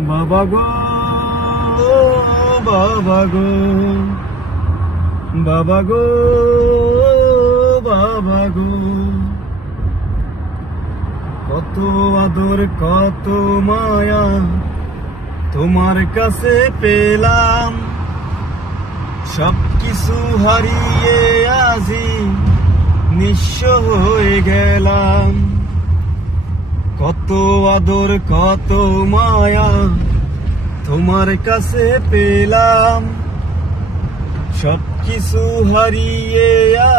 বাবা গো বাবা গো। বাবা গো বাবা গো। কত আদর, কত মায়া তোমার কাছে পেলাম। সব কিছু হারিয়ে আজি নিঃস্ব হয়ে গেলাম। কত আদর, কত মায়া তোমার কাছে পেলাম। সব কিছু হারিয়ে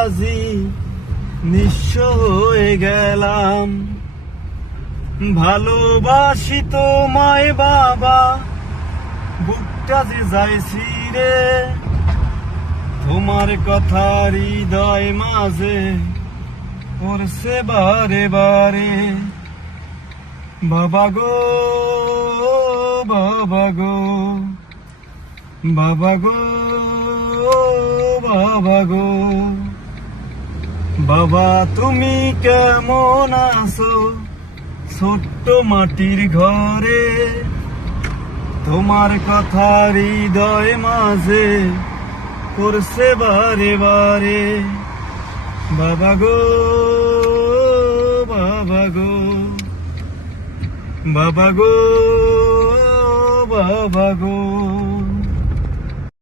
আজি নিঃস্ব হয়ে গেলাম। ভালোবাসি তোমায় বাবা, বুকটা যে যাইছি রে তোমার কথা হৃদয় মাঝে পড়ছে বারে বারে। বাবা গো বাবা গো বাবা গো বাবা গো। বাবা, তুমি কেমন আছো? ছোট্ট মাটির ঘরে, তোমার কথা হৃদয় মাঝে করছে বারে বারে। বাবা গো বাবা গো। বাবা গো বাবা গো